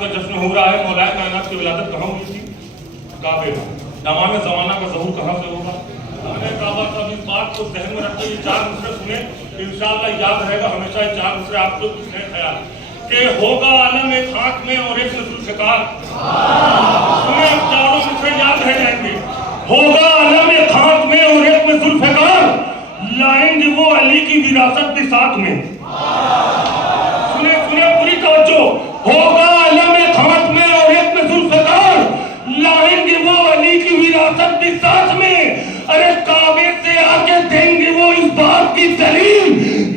का जश्न हो रहा है। मौलाए कायनात की विलादत कहाँ हुई थी? काबे में। तमाम ज़माना का ज़हूर कहाँ से होगा? हमने काबा का इस बात को ज़हन में रखते ये 4 नुस्खे सुने, इंशाअल्लाह याद रहेगा हमेशा। ये 4 नुस्खे आपको पूछने ख्याल कि होगा आलम एक हाथ में और एक में जुल्फ़िकार। सुने, 4 नुस्खे याद रह जाएंगे। होगा आलम एक हाथ में और एक में जुल्फ़िकार, लाएंगे वो अली की विरासत भी साथ में। सुने सुने पूरी तवज्जो। होगा आलम एक हाथ में और एक में जुल्फ़िकार, लाएंगे वो अली की विरासत भी साथ में। अरे काबे से आके देंगे वो इस बात की दलील,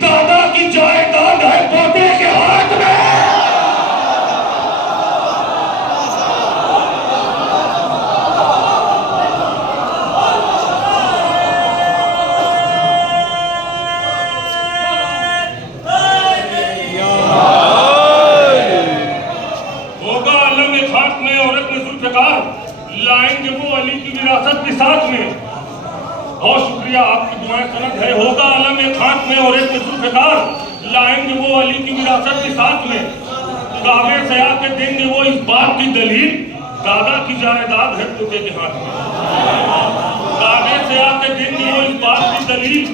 दादा की जायदाद है पोते के हाथ में। होगा आलम एक हाथ में और एक में जुल्फ़िकार, लाएंगे वो अली की विरासत भी साथ में। बहुत शुक्रिया, आपकी दुआएं सनद है। होगा आलम एक हाथ में और एक में जुल्फ़िकार, लाएंगे वो अली की विरासत भी साथ में। काबे से आके देंगे वो इस बात की दलील, दादा की जायदाद है पोते के हाथ में। काबे से आके देंगे वो इस बात की दलील,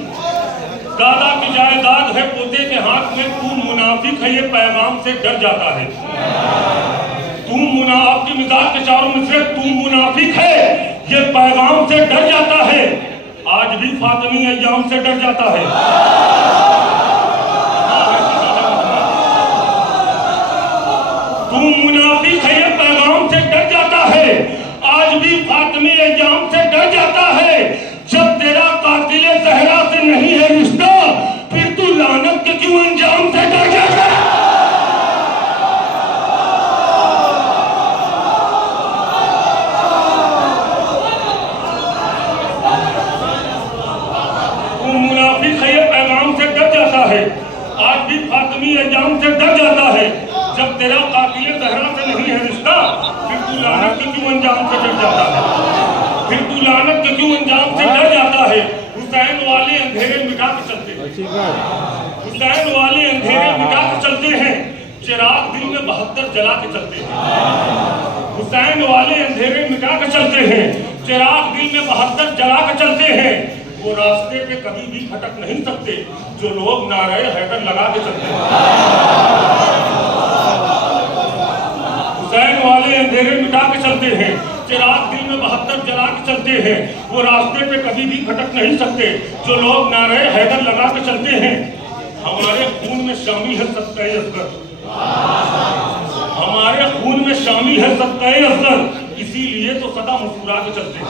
दादा की जायदाद है पोते के हाथ में। तू मुनाफिक है ये पैगाम से डर जाता है। आपकी मिजाज के चारों में से तू मुनाफिक है ये पैगाम से डर जाता है। आज भी फातिमी अय्याम से डर जाता है। तू मुनाफिक है ये पैगाम से डर जाता है। आज भी फातिमी अय्याम से डर जाता है। जब तेरा कातिले ज़हरा से नहीं है रिश्ता, फिर तू लानत के क्यों अंजाम से डर जाता है? आज भी फातिमी अय्याम से डर जाता है। जब तेरा कातिले ज़हरा से नहीं है रिश्ता, फिर तू लानत के क्यों अंजाम से डर जाता है? फिर तू लानत के क्यों अंजाम से डर जाता है? हुसैन वाले अंधेरे मिटा के चलते हैं। हुसैन वाले अंधेरे मिटा के चलते हैं, चिराग दिल में 72 जला के चलते हैं। हुसैन वाले अंधेरे मिटा के चलते हैं, चिराग दिल में 72 जला के चलते हैं। वो रास्ते पे कभी भी भटक नहीं सकते जो लोग नारे हैदर लगा के चलते हैं। हुसैन वाले अंधेरे मिटा के चलते हैं, चिराग दिल में 72 जला के चलते हैं। वो रास्ते पे कभी भी भटक नहीं सकते जो लोग नारे हैदर लगा के चलते हैं। हमारे खून में शामिल है सत्ताए असगर, हमारे खून में शामिल है सत्ताए असगर, इसीलिए तो सदा मुस्कुरा के चलते हैं।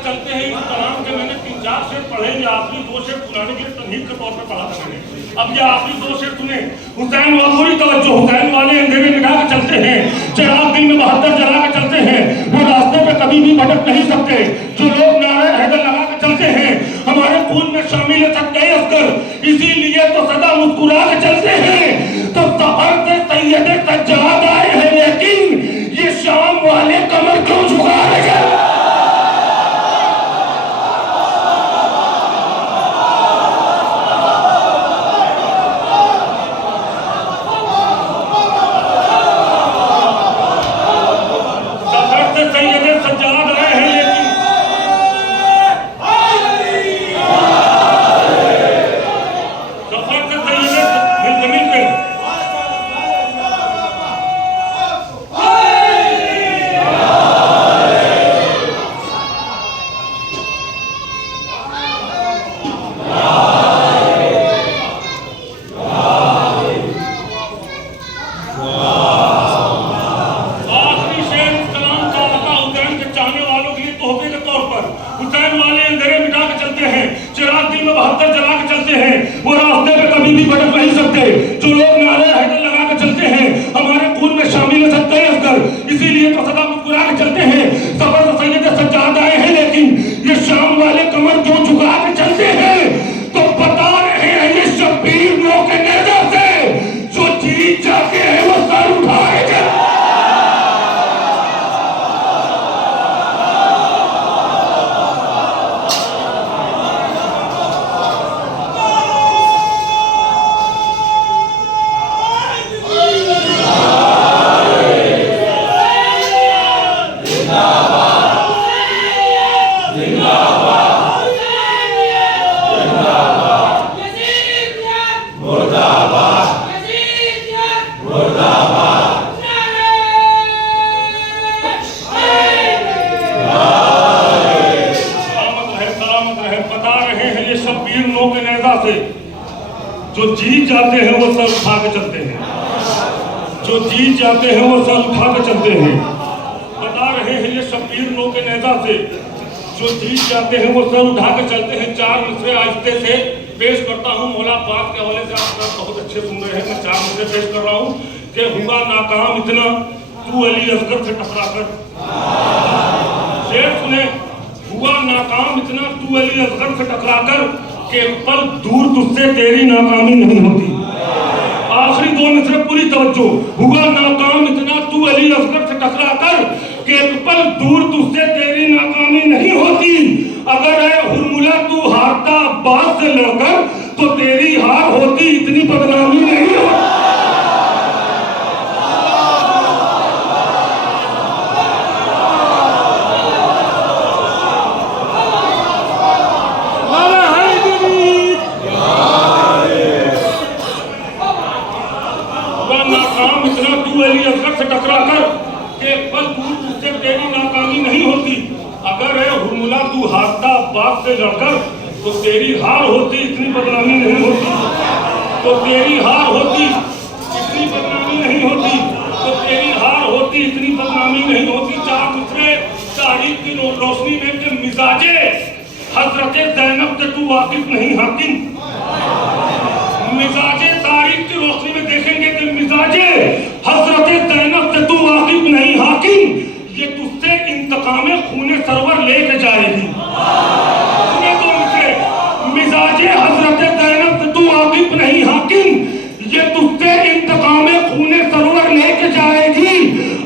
चलते हैं। इस कलाम के मैंने 3-4 शेर पढ़े, ये आखिरी 2 शेर सुनाने के लिए तमहीद के तौर पर पढ़ा था मैंने। अब ये आखिरी 2 शेर सुने। हुसैन वाली तवज्जो। हुसैन वाले अंधेरे मिटा के चलते हैं, चिराग दिल में 72 जला के चलते हैं। वो रास्ते पे कभी भी भटक नहीं सकते जो लोग नारे हैदर लगा के चलते हैं। हमारे खून में शामिल है सत्ताए असगर, इसीलिए तो सदा मुस्कुरा के चलते हैं। तो सफर से सैयदे सज्जाद आए हैं, लेकिन ये शाम वाले कमर क्यों झुका रहे हैं? हुसैन वाले अंधेरे मिटा के चलते हैं, चिराग दिल में 72 जला के चलते हैं। वो रास्ते पे कभी भी भटक नहीं सकते जो लोग नारे हैदर लगा के चलते हैं। हमारे खून में शामिल है सत्ताए असगर, इसीलिए तो सदा मुस्कुरा के चलते हैं। सफर से सैयदे सज्जाद आए हैं, लेकिन ये शाम वाले कमर क्यों झुका के चलते हैं? तो बता रहे हैं ये शब्बीर नो के नेज़े से जो जीत जाते हैं वो सर उठाए। मुर्दाबाद मुर्दाबाद सलामत रहे। बता रहे हैं ये सब वीर नो के नेजा से जो जीत जाते हैं वो सर उठा के चलते हैं, जो जीत जाते हैं वो सर उठा के चलते हैं। बता रहे हैं ये सब वीर नो के नेजा से जो जीत जाते हैं वो सर उठा के चलते हैं। चार मिसरे आहिस्ते से पेश करता हूँ। मौला पाक के हवाले से आप बहुत अच्छे सुन रहे हैं। मैं चार मिसरे पेश कर रहा हूँ कि हुआ नाकाम इतना तू अली असगर से टकरा कर। शेर सुने, हुआ नाकाम इतना तू अली असगर से टकरा कर के पल दूर तुझसे तेरी नाकामी नहीं होती। आखिरी दो मिसरे पूरी तवज्जो। हुआ नाकाम इतना तू अली असगर से टकरा कर के पल दूर तुझसे तेरी नाकामी नहीं होती। अगर है हुरमुला तू हारता अब्बास से लड़कर तो तेरी हार होती, इतनी बदनामी नहीं होती। नाकाम इतना तू अली असगर से टकरा कर के पल दूर तुझसे तेरी नाकामी नहीं होती। अगर है हुरमुला तू हारता अब्बास से लड़कर तो तेरी हार होती, इतनी बदनामी नहीं होती। तो तेरी हार होती, इतनी बदनामी नहीं होती। तो तेरी हार होती, इतनी बदनामी नहीं होती। चार मिसरे तारीख की रोशनी में के मिजाजे हजरत ज़ैनब से तू वाकिफ नहीं हाकिम। मिजाजे तारीख की रोशनी में देखेंगे कि मिजाजे हजरत ज़ैनब से तू वाकिफ नहीं हाकिम। ये तुझसे इंतकामे खूने सरवर लेके जाएगी। सुने तो मिसरे, मिजाजे हजरत ज़ैनब से तू वाकिफ नहीं हाकिम, ये तुझसे इंतकामे खूने सरवर लेके जाएगी।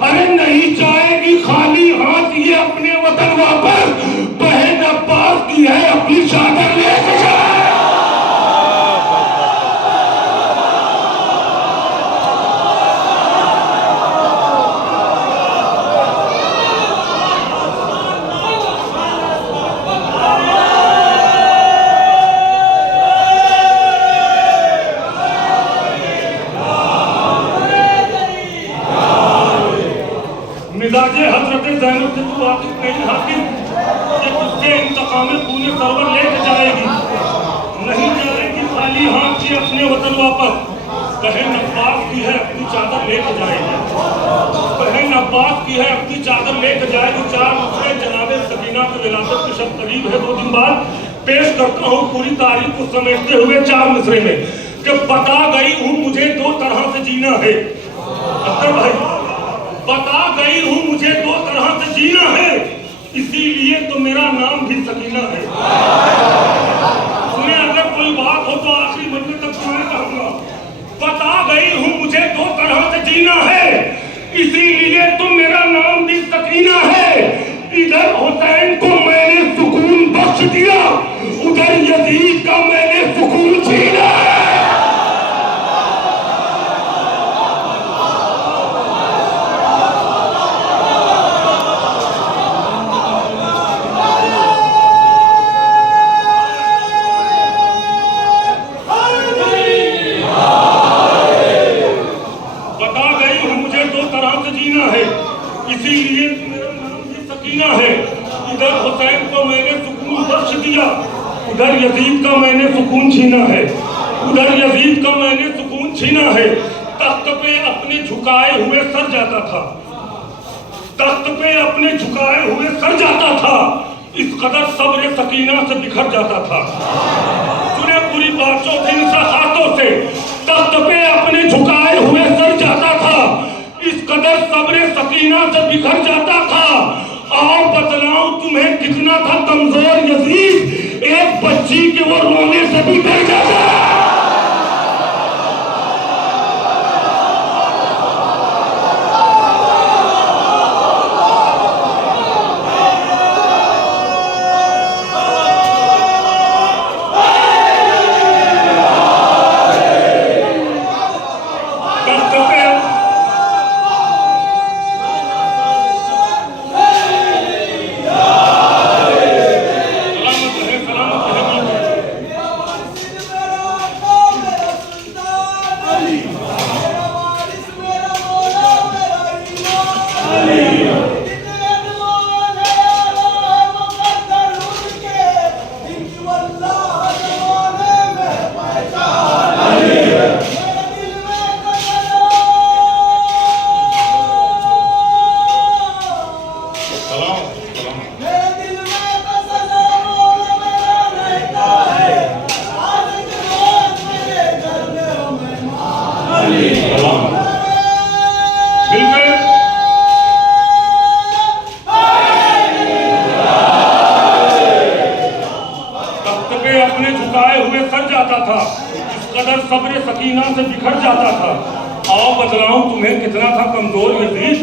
अरे नहीं जाएगी खाली हाथ ये अपने वतन वापस, बहन अब्बास की है अपनी चादर लेके जाए। मिजाजे हजरत ज़ैनब से तू वाकिफ नहीं हाकिम, ये तुझसे इंतकामे खूने सरवर लेके जाएगी। नहीं जाएगी खाली हाथ की अपने वतन वापस, बहन अब्बास की है अपनी चादर लेके जाएगी। बहन अब्बास की है अपनी चादर लेके जाएगी। चार मिसरे जनाबे सकीना की विलादत की शब करीब है 2 दिन बाद। पेश करता हूँ पूरी तारीख को समेटते हुए चार मिसरे में कि बता गई हूँ मुझे 2 तरह से जीना है। अख्तर भाई, बता गई हूँ मुझे 2 तरह से जीना है, इसीलिए तो मेरा नाम भी सकीना है। सुने, अगर कोई बात हो तो आखिरी मंजिल तक सुनना चाहूंगा। बता गई हूँ मुझे 2 तरह से जीना है, इसीलिए तो मेरा नाम भी सकीना है। इधर हुसैन को मैंने सुकून बख्श दिया, उधर यजीद का मैंने सुकून छीना है। इसीलिए मेरा नाम भी सकीना है। इधर हुसैन को मैंने सुकून बख्श दिया, उधर यजीद का मैंने सुकून छीना है। उधर यजीद का मैंने सुकून छीना है। तख्त पे अपने झुकाए हुए सर जाता था, तख्त पे अपने झुकाए हुए सर जाता था, इस कदर सब्र सकीना से बिखर जाता था। सुने पूरी बात, चौथे मिसरा हाथों से तख्त पे अपने झुकाए हुए सर जाता था, इस कदर सब्र सकीना से बिखर जाता था। आओ बतलाऊं तुम्हें कितना था कमजोर यजीद, एक बच्ची के वो रोने से भी डर जाता। कदर सब्र सकीना से बिखर जाता था। आओ बतलाऊं तुम्हें कितना था कमजोर यजीद,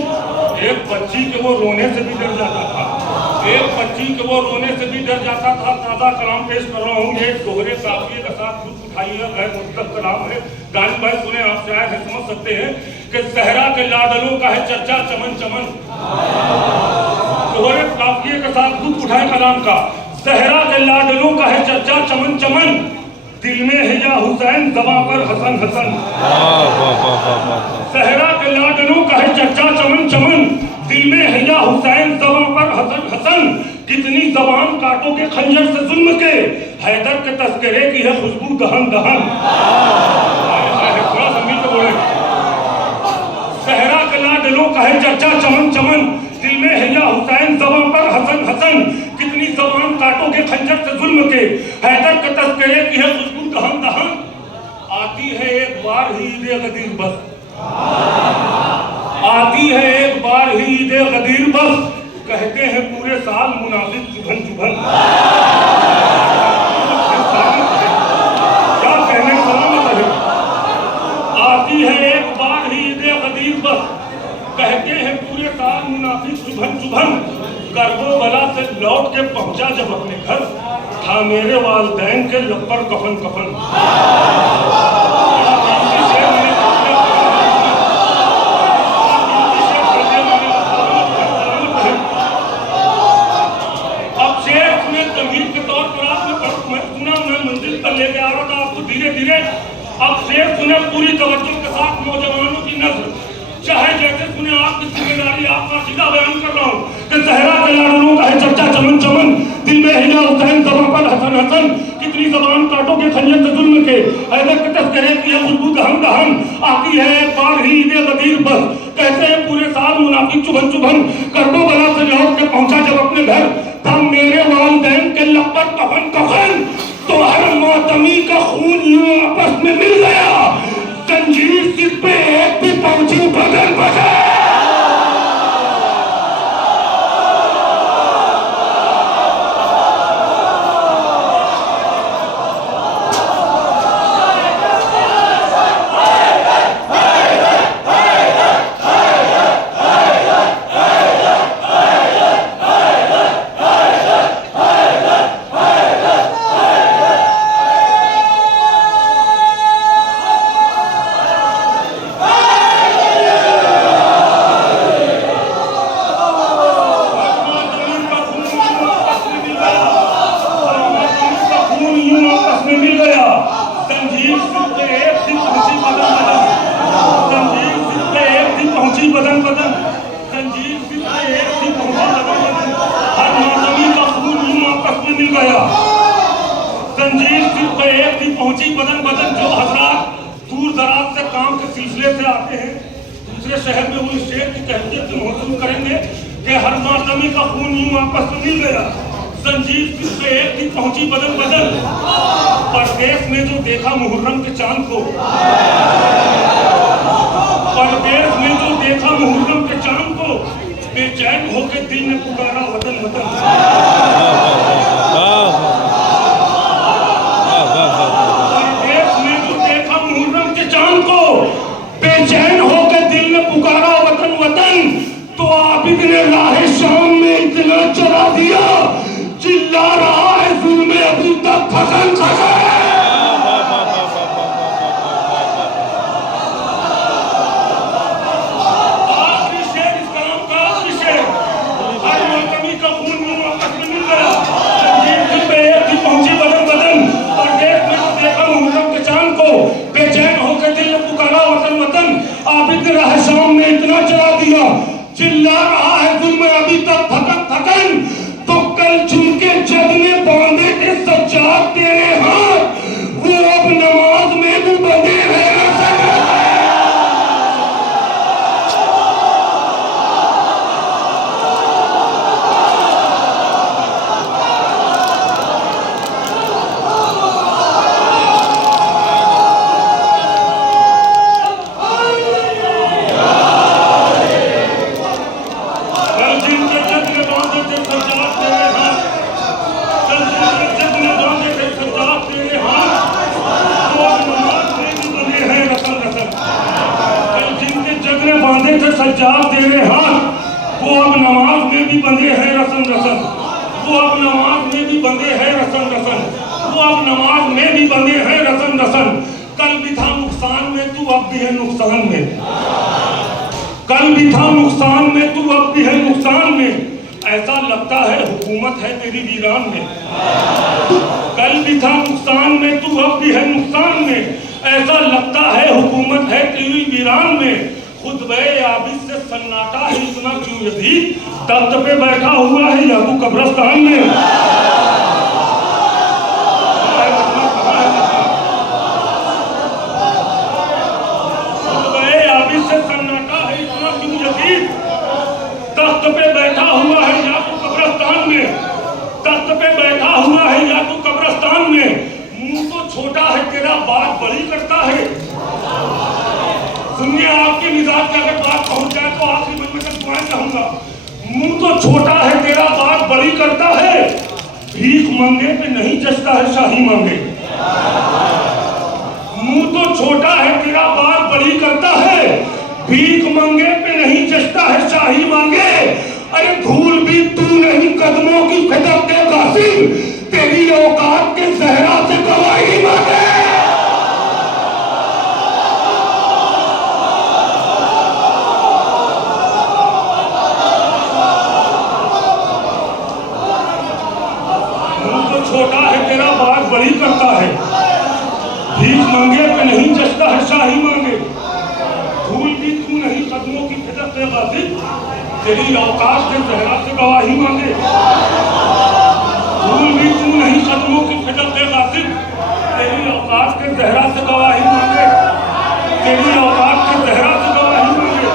एक बच्ची के वो रोने से भी डर जाता था, एक बच्ची के वो रोने से भी डर जाता था। ताज़ा कलाम पेश कर रहा हूँ, एक दोहरे काफिये का साथ खुद उठाइए, गैर मुस्तक कलाम है। गान भाई सुने, आप शायद है समझ सकते हैं कि सहरा के लाडलों का है चर्चा चमन चमन। दोहरे काफिये के साथ खुद उठाए कलाम का, सहरा के लाडलों का है चर्चा चमन चमन, दिल में है या हुसैन ज़बां पर हसन हसन। सहरा के लाडलों का है चर्चा चमन चमन, दिल में है या हुसैन ज़बां पर हसन हसन, कितनी ज़बान काटोगे खंजर से जुल्म के, हैदर के तस्करे की है खुशबू दहन दहन। सहरा के लाडलों का है चर्चा चमन चमन, दिल में है या हुसैन ज़बां पर हसन हसन, कितनी ज़बान काटोगे खंजर से जुल्म के, हैदर के तस्करे की है खुशबू दहन दहन। आती है एक बार ही ईद गदीर बस, आती है एक बार ही ईद गदीर बस, कहते हैं पूरे साल मुनाफिक चुभन चुभन। क्या कहने सलामत है। आती है एक बार ही ईद गदीर बस, कहते हैं पूरे साल मुनाफिक चुभन चुभन, करबो बला से लौट के पहुंचा जब अपने घर, था मेरे वालिदैन के लब पर कफन कफन। अब शेख ने तमीर के तौर पर आपने सुना, मैं मंजिल पर लेके आ रहा था आपको धीरे धीरे। अब शेख सुने पूरी तवज्जो के साथ नौजवानों की नजर, चाहे जैसे सुने आपकी जिम्मेदारी, आपका सीधा बयान कर रहा हूँ कि सहरा के लाडलों का है चर्चा चमन चमन, दिल में है या हुसैन ज़बां पर हसन हसन, कितनी ज़बान काटोगे खंजर से जुल्म के, हैदर के तस्करे की है खुशबू दहन दहन। आती है एक बार ही ईद गदीर बस, कहते हैं पूरे साल मुनाफिक चुभन चुभन, करबो बला से लौट के पहुंचा जब अपने घर, था मेरे वालिदैन के लब पर कफन कफन, तो हर मातमी का खून यूं आपस में मिल गया, जंजीर सिर पे एक भी पहुंची बदन बदन। बदन बदन जंजीर सिर पे एक थी पहुंची बदन बदन, हर मातमी का खून यूं आपस में मिल गया, जंजीर सिर पे एक थी पहुंची बदन बदन। जो हजरात दूर दराज से काम के सिलसिले से आते हैं, दूसरे शहर में वो इस शेर की कैफियत से महसूस करेंगे कि हर मातमी का खून यूं आपस में मिल गया, जंजीर सिर पे एक थी पहुंची बदन बदन। परदेश में जो देखा मुहर्रम के चांद को, परदेश में जो देखा मुहर्रम के चांद को, बेचैन होकर दिल ने पुकारा वतन वतन। परदेश में जो देखा मुहर्रम के चांद को, बेचैन होकर दिल ने पुकारा वतन वतन, तो आबिद ने राह शाम में इतना चला दिया, चिल्ला रहा है जुल्म अभी तक फसन फसन। शाम में इतना चला दिया, चिल्ला रहा है जुल्म अभी तक थकन थकन, तो कल झुमके जब ने बांधे थे सज्जाद तेरे हाथ, वो अब नमाज में भी बंधे हैं। नमाज में भी बंधे हैं रसन रसन, वो अब नमाज में भी बंधे हैं रसन रसन। कल भी था नुकसान में, तू अब भी है नुकसान में। कल भी था नुकसान में, तू अब भी है नुकसान में। ऐसा लगता है हुकूमत है तेरी वीरान में। कल भी था नुकसान में, तू अब भी है नुकसान में। ऐसा लगता है हुकूमत है तेरी वीरान में। खुतबे आबिद से सन्नाटा है इतना क्यों यजीद, तख्त पे बैठा हुआ है या तू कब्रिस्तान में। खुतबे आबिद से सन्नाटा है इतना क्यों यजीद, तख्त पे बैठा हुआ है या तू कब्रिस्तान में। तख्त पे बैठा हुआ है या तू कब्रिस्तान में। मुंह तो छोटा है तेरा, बात बड़ी करता है। सुनिए, आपके मिजाज पे अगर बात पहुंच जाए तो आखिरी मन में तक दुआएं चाहूंगा। मुंह तो छोटा है तेरा, बात बड़ी करता है। भीख मांगे पे नहीं जचता है शाही मांगे। मुंह तो छोटा है तेरा, बात बड़ी करता है। भीख मांगे पे नहीं जचता है शाही मांगे। अरे धूल भी तू नहीं कदमों की खिदमत के कासिम, तेरी औकात के सहरा से गवाही मांगे। मुंह तो छोटा है तेरा, बात बड़ी करता है। भीख मांगे पे नहीं जचता है शाही मांगे। धूल भी तू नहीं कदमों की खिदमत के कासिम, तेरी औकात के सहरा से गवाही मांगे। धूल भी तू नहीं कदमों की खिदमत के कासिम, तेरी औकात के सहरा से गवाही मांगे। तेरी औकात के सहरा से गवाही मांगे।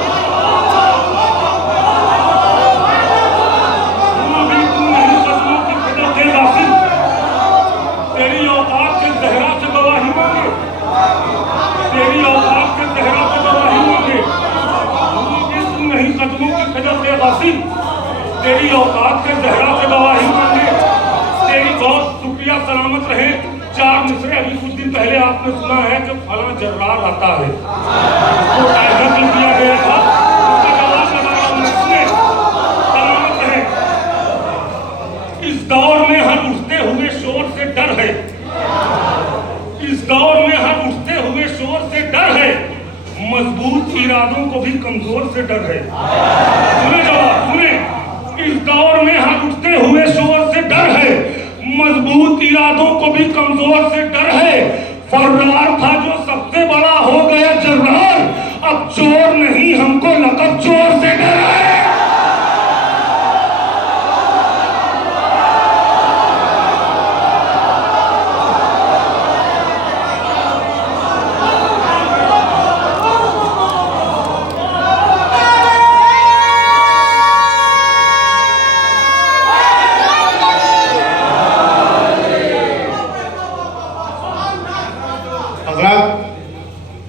धूल भी तू नहीं कदमों की खिदमत के कासिम, तेरी औकात के सहरा से गवाही मांगे। तेरी औकात के सहरा से गवाही मांगे। धूल भी तू नहीं कदमों की खिदमत के कासिम, तेरी औकात के सहरा से गवाही मांगे। तेरी बहुत शुक्रिया सलामत रहे। चार मिसरे अभी कुछ दिन पहले आपने सुना है कि फला जर्रार आता है, तो टाइगर भी दिया गया था, उसका जवाब लगाया उसने। सलामत रहे। इस दौर में हर उठते हुए शोर से डर है। इस दौर में हर उठते हुए शोर से डर है। मजबूत इरादों को भी कमजोर से डर है। सुने जवाब, सुने। इस दौर में हर उठते हुए शोर से डर है। मजबूत इरादों को भी कमजोर से डर है। फर्रार था जो सबसे बड़ा हो गया जर्रार, अब चोर नहीं हमको लकब चोर से डर है।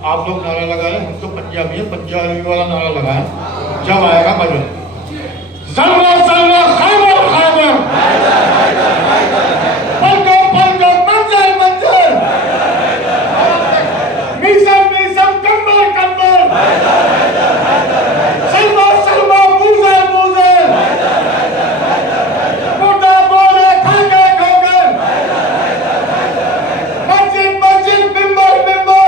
आप लोग नारा लगाए, हम तो पंजाबी है, पंजाबी वाला नारा लगाए। जब आएगा मजा जलवा जलवा खैबर खैबर, पलको पलको मंजर मंजर, मीसम मीसम कंबर कंबर, सलवा सलवा बूजर बूजर, मुर्दा बोले खाके खोकर, मस्जिद मस्जिद बिंबर बिंबर,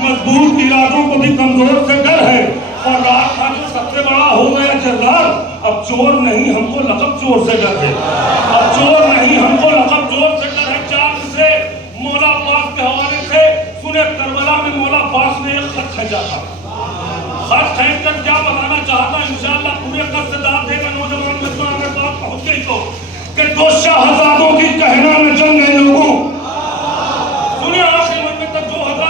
मजबूत इरादों को भी कमजोर से डर है। और रात था जो सबसे बड़ा हो गया जर्रार, अब चोर नहीं हमको लकब चोर से डर है। अब चोर नहीं हमको लकब चोर से डर है। चांद से मौला अब्बास के हवाले से सुने, करबला में मौला अब्बास ने एक खत खींचा था। खत खींच कर क्या बताना चाहता, इंशाअल्लाह पूरे कद से दाद देगा नौजवान में अगर बात पहुंच गई तो, कि दो शाहजादों की कहना में जंग है लोगों। सुनिए, आखिरी मन में तक 2000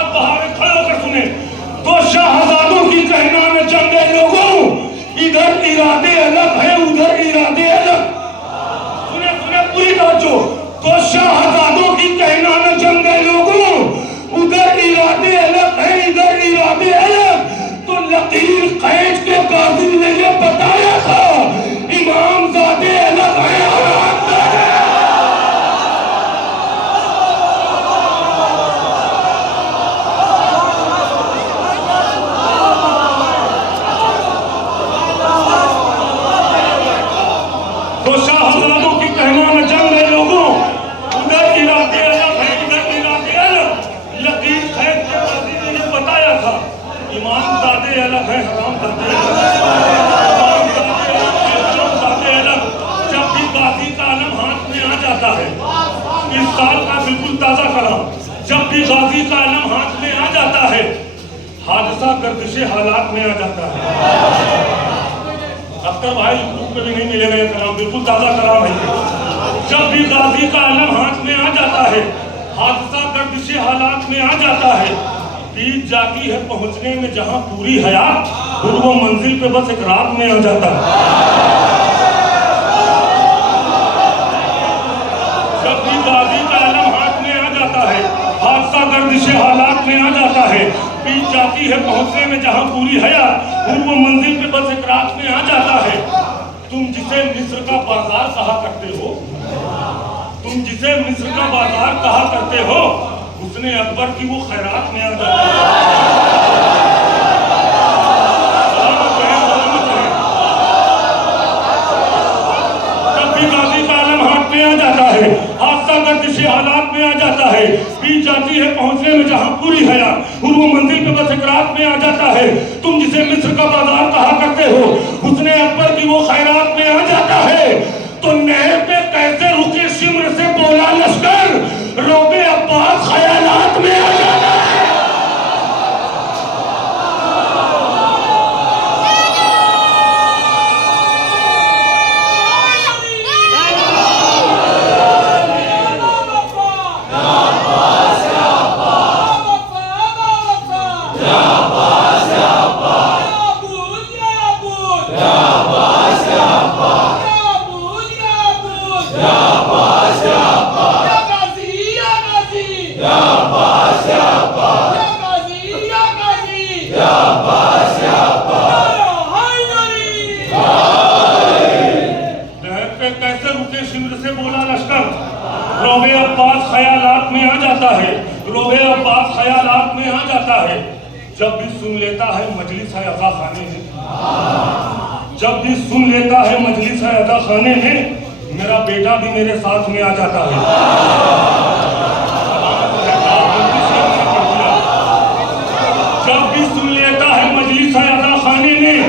इरादे अलग है, उधर इरादे अलग। सुने सुने पूरी तवज्जो। तो शाहजादों की कहना न जंग है लोगों, उधर इरादे अलग है, इधर इरादे अलग। तो लकीर खींच के काजी ने ये बताया था, इमाम ज़ादे अलग है। तो शाहजादों की कहना न जंग है लोगों, उधर इरादे अलग है, इधर इरादे अलग। लकीर खैर के काजी ने ये बताया था, इमामजादे अलग है, हरामजादे अलग। जब भी गाजी का आलम हाथ में आ जाता है, इस साल का बिल्कुल ताजा कलाम, जब भी गाजी का आलम हाथ में आ जाता है, हादसा गर्दिशे हालात में आ जाता है। अख्तर भाई यूट्यूब पे भी नहीं मिलेगा ये कलाम, बिल्कुल ताजा कलाम है। जब भी गाजी का आलम हाथ में आ जाता है, हादसा गर्दिशे हालात में आ जाता है। बीत जाती है पहुंचने में जहां पूरी हयात, फिर वो मंजिल पे बस एक रात में आ जाता है। जब भी गाजी का आलम हाथ में आ जाता है, हादसा गर्दिशे हालात में आ जाता है। बीत जाती है पहुंचने में जहां पूरी हयात, फिर वो मंजिल पे बस एक रात में आ जाता है। तुम जिसे मिस्र का बाजार कहा करते हो, तुम जिसे मिस्र का बाजार कहा करते हो, उसने अकबर की वो खैरात में आ जाता है। जब भी गाजी का आलम हाथ में आ जाता है, हादसा गर्दिशे हालात में आ जाता है। बीत जाती है पहुंचने में जहां पूरी हयात, फिर वो मंजिल पे बस एक रात में आ जाता है। तुम जिसे मिस्र का बाजार कहा करते हो, उसने अकबर की वो खैरात में आ जाता है। तो नहर पे कैसे रुके शिम्र से बोला लश्कर, रोबे अब्बास ख्यालात में आ जाता है। कैसे रुके शिम्र से बोला लश्कर, रोबे अब्बास ख्यालात में आ जाता है, रोबे अब्बास ख्यालात में आ जाता है। जब भी सुन लेता है मजलिस है अज़ा खाने में, जब भी सुन लेता है मजलिस है अज़ा खाने में, मेरा बेटा भी मेरे साथ में आ जाता है। जब भी सुन लेता है मजलिस है अज़ा खाने में,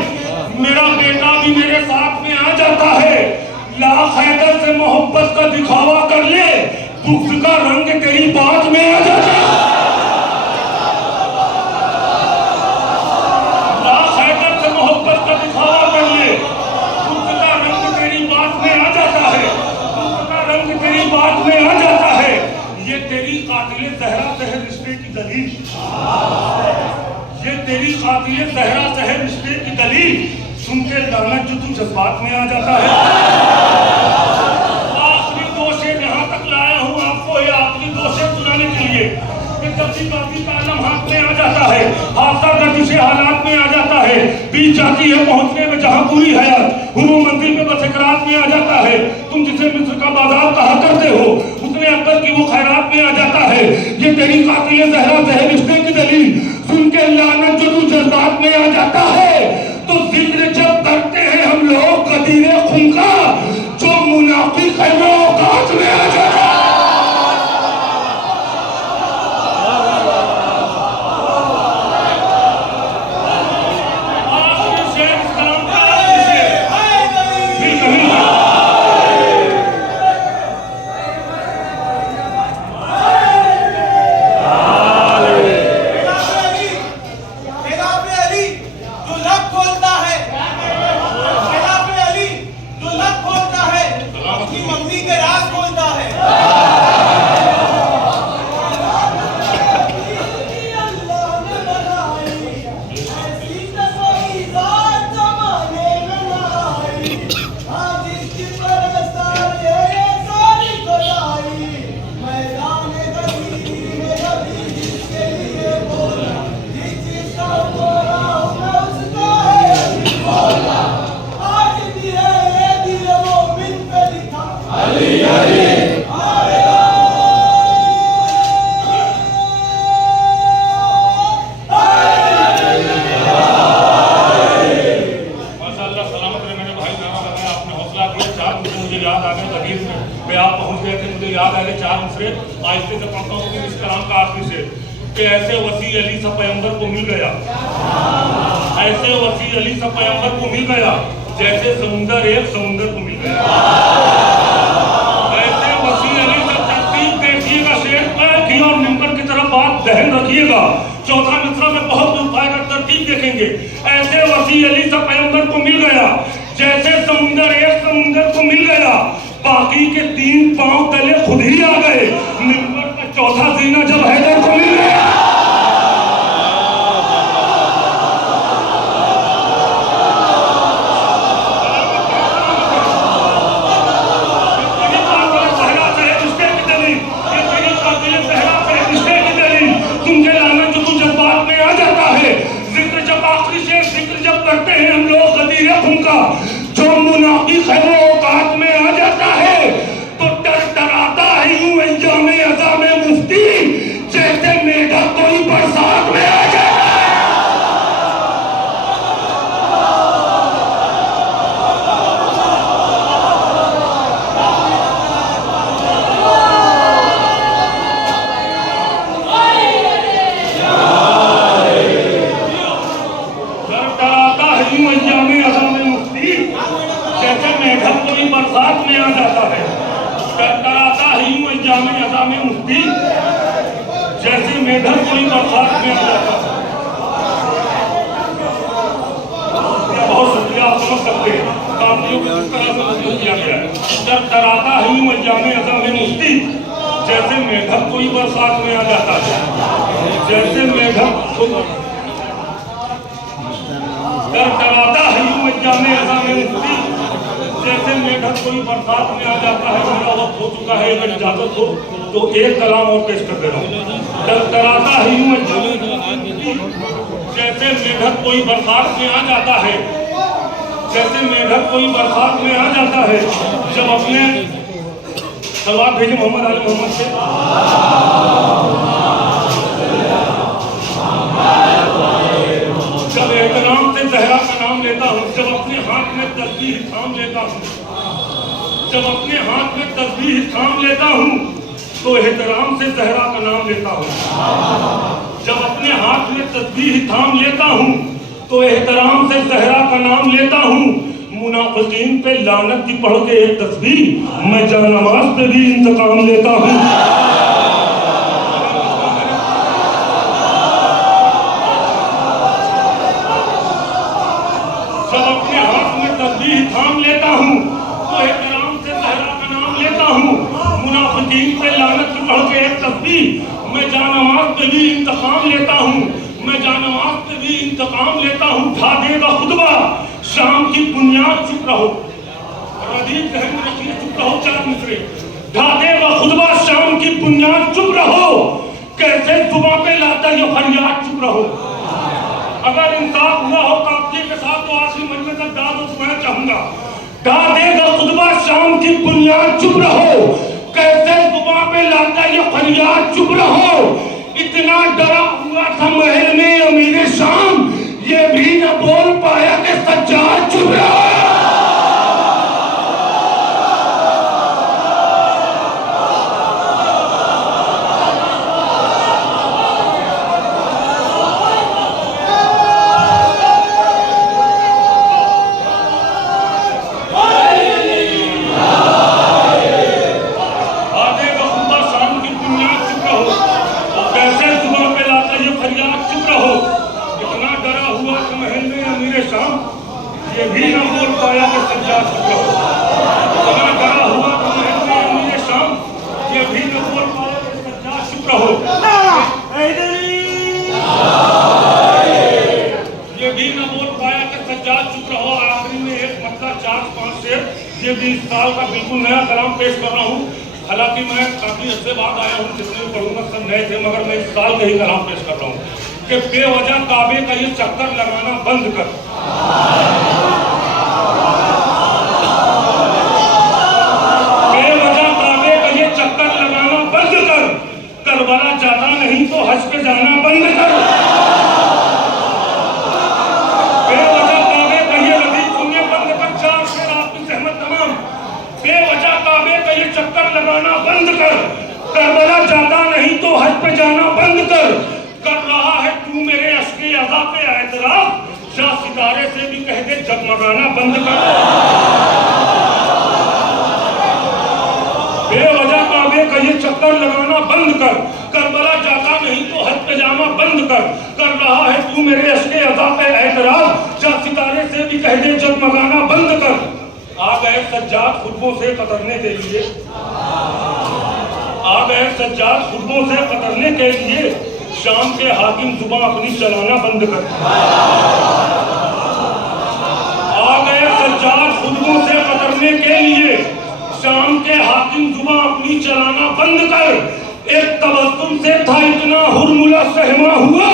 मेरा बेटा भी मेरे साथ में आ जाता है। लाख हैदर से मोहब्बत का दिखावा कर ले, बुग़्ज़ का रंग तेरी बात में आ जाता है। लाख हैदर से मोहब्बत का दिखावा कर ले, बुग़्ज़ का रंग तेरी बात में आ जाता है, बुग़्ज़ का रंग तेरी बात में आ जाता है। ये तेरी कातिल ज़हरा से है रिश्ते की दलील, ये तेरी कातिल ज़हरा से है रिश्ते की दलील। सुन के लानत जो तू जज्बात में आ जाता है। आखिरी दो शेर यहाँ तक लाया हूँ आपको, ये आखिरी दो शेर सुनाने के लिए। जब भी गाजी का आलम हाथ में आ जाता है, हादसा गर्दिशे हालात में आ जाता है। बीत जाती है पहुंचने में जहां पूरी हयात, फिर वो मंजिल पे बस एक रात में आ जाता है। तुम जिसे मिस्र का बाजार कहा करते हो, उसने अकबर की वो खैरात में आ जाता है। ये तेरी कातिल ज़हरा से है रिश्ते की दलील। सुन के लानत जो तू जज्बात में आ जाता है। तो जिक्र जब करते हैं हम लोग कदीरे खून का, जो मुनाफिक है वो औकात में आ जाता है। आखिरी शेर इस्लाम का आखिरी शेर। मुझे याद आ गया गदीर में आप पहुंच गए थे, मुझे याद आ गए 4 मिसरे आहिस्ते से पढ़ता हूँ कि इस कलाम का आखिरी से कि ऐसे वसी अली सा पैगंबर को मिल गया, ऐसे वसी अली सा पैगंबर को मिल गया जैसे समुंदर एक समुंदर को मिल गया। ऐसे वसी अली सा तरतीब देखिएगा, शेर की और मिंबर की तरफ बात दहन रखिएगा। चौथा मिसरा में बहुत उपाय का तरतीब देखेंगे। ऐसे वसी अली सा पैगंबर को मिल गया जैसे समुंदर एक समुंदर को मिल गया, बाकी के 3 पांव तले खुद ही आ गए। मिंबर का चौथा जीना जब हैदर को मिल गया, करते हैं हम लोग गदीर फुंका, जो मुनाफिक है वो औकात में आ जाता है तो डराता है यूं अंजाम अज़ा में मुफ्ती जैसे मेढक कोई बरसात में आ जाता है। बरसात में आ जाता है, डराता ही अंजाम अज़ा में मुफ्ती जैसे मेढक कोई बरसात में आ जाता है। बहुत शुक्रिया, आप समझ सकते हैं काफियों को किस तरह से मजबूत किया गया है। डराता ही अंजाम अज़ा में मुफ्ती जैसे मेढक कोई बरसात में आ जाता है, जैसे मेढक डराता ही अंजाम अज़ा में मुफ्ती जैसे मेढक कोई बरसात में आ जाता है। मेरा वक्त हो चुका है, अगर इजाजत हो तो एक कलाम और पेश कर दे रहा हूँ। डराता ही जैसे मेढक कोई बरसात में आ जाता है, जैसे मेढक कोई बरसात में आ जाता है। जब अपने सलवार भेजे मोहम्मद अली मोहम्मद से, जब एहतराम से ज़हरा का नाम लेता हूँ, जब अपने हाथ में तस्बीह थाम लेता हूँ, जब अपने हाथ में तस्बीह थाम लेता हूँ तो एहतराम से ज़हरा का नाम लेता हूँ। जब अपने हाथ में तस्बीह थाम लेता हूँ तो एहतराम से ज़हरा का नाम लेता हूँ। मुनाफिकीन पे लानत की पढ़ के एक तस्बीह मैं जानमाज पे भी इंतकाम लेता हूँ। थाम लेता हूँ तो एहतराम से ज़हरा का नाम लेता हूँ। मुनाफिकीन पे लानत की पढ़ के एक तस्बीह मैं जानमाज पे भी इंतकाम लेता हूँ, मैं जानमाज पे भी इंतकाम लेता हूँ। ढा देगा खुतबा शाम की बुनियाद, चुप रहो रदीफ जहन में रखिए, चुप रहो 4 मिसरे। ढा देगा खुतबा शाम की बुनियाद, चुप रहो कैसे जुबां पे लाता ये फरियाद, चुप रहो। अगर इंसाफ हुआ हो काफिले के साथ तो आखिरी मजमे तक गा दो, मैं चाहूंगा। गा देगा खुतबा शाम की बुनियाद, चुप रहो कैसे जुबां पे लाता ये फरियाद, चुप रहो। इतना डरा हुआ था महल में अमीर शाम, ये भी न बोल पाया कि सज्जाद, चुप रहो। ये भी न बोल पाया कि सज्जाद, चुप रहो। इतना डरा हुआ था महल में अमीर शाम, ये भी न बोल पाया कि सज्जाद, चुप रहो। ये भी न बोल पाया कि सज्जाद, चुप रहो। आखिरी में एक मतलब 4-5 शेर, ये भी इस साल का बिल्कुल नया कलाम पेश कर रहा हूँ। हालांकि मैं काफी अर्से बाद आया हूँ, जितने भी पढ़ूंगा सब नए थे, मगर मैं इस साल का ही कलाम पेश कर रहा हूँ कि बेवजह काबे का ये चक्कर लगाना बंद कर। बेवजह काबे का ये चक्कर लगाना बंद कर, करबला जाता नहीं तो हज पे जाना बंद कर। बेवजह काबे का ये रदीफ सुनने बंद कर। 4 शेर आपकी सहमत तमाम। बेवजह का ये चक्कर लगाना बंद कर, करबला जाता नहीं तो हज पे जाना बंद कर रहा है तू मेरे अश्के अज़ा पे एतराफ़, शाह सितारे से भी कह दे जगमगाना बंद कर। बेवजह काबे का ये चक्कर लगाना बंद कर, करबला जाता नहीं तो हज पे जाना बंद कर रहा है तू मेरे अश्के अज़ा पे एतराफ़, शाह सितारे से भी कह दे जगमगाना बंद कर। आ गए सज्जाद खुतबों से कतरने के लिए, आ गए सज्जाद खुतबों से कतरने के लिए, शाम के हाकिम जुबान अपनी चलाना बंद कर। आ गए सज्जाद खुतबों से कतरने के लिए, शाम के हाकिम जुबान अपनी चलाना बंद कर। एक तबस्सुम से था इतना हुरमुला सहमा हुआ,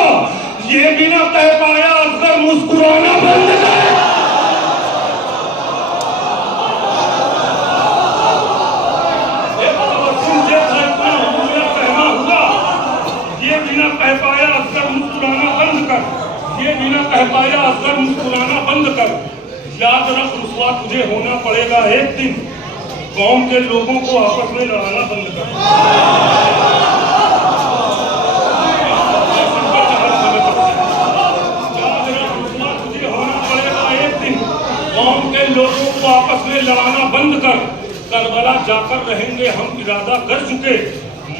ये भी ना कह पाया असगर मुस्कुराना बंद कर। कह पाया असगर मुस्कुराना बंद कर, ये भी ना कह पाया असगर मुस्कुराना बंद कर। याद रख रुसवा तुझे होना पड़ेगा एक दिन, कौम के लोगों को आपस में लड़ाना बंद कर। याद रख रुसवा तुझे होना पड़ेगा एक दिन, कौम के लोगों को आपस में लड़ाना बंद कर। करबला जाकर रहेंगे हम इरादा कर चुके,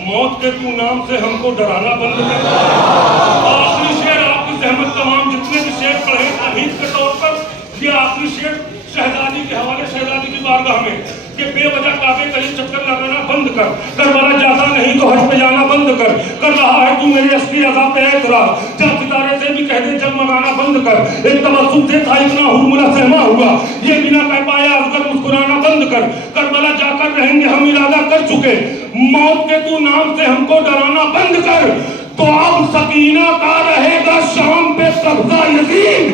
मौत के तू नाम से हमको डराना बंद कर। आखिरी शेर आपकी सहमत तमाम जितने भी शेर पढ़े तहरीक के तौर पर, ये आखिरी शेर शहजादी के हवाले, शहजादी की बारगाह में कि बेवजह काबे का ये चक्कर लगाना बंद कर, करबला जाता नहीं तो हज पे जाना बंद कर रहा है तू मेरे असली अज़ा पे एतराफ़, जब सितारे से भी कह दे जगमगाना बंद कर। एक तबस्सुम से था इतना हुरमुला सहमा हुआ, ये बिना कह पाया असगर मुस्कुराना बंद कर। करबला जाकर रहेंगे हम इरादा कर चुके, मौत के तू नाम से हमको डराना बंद कर। तो अब सकीना का रहेगा शाम पे कब्जा यकीन,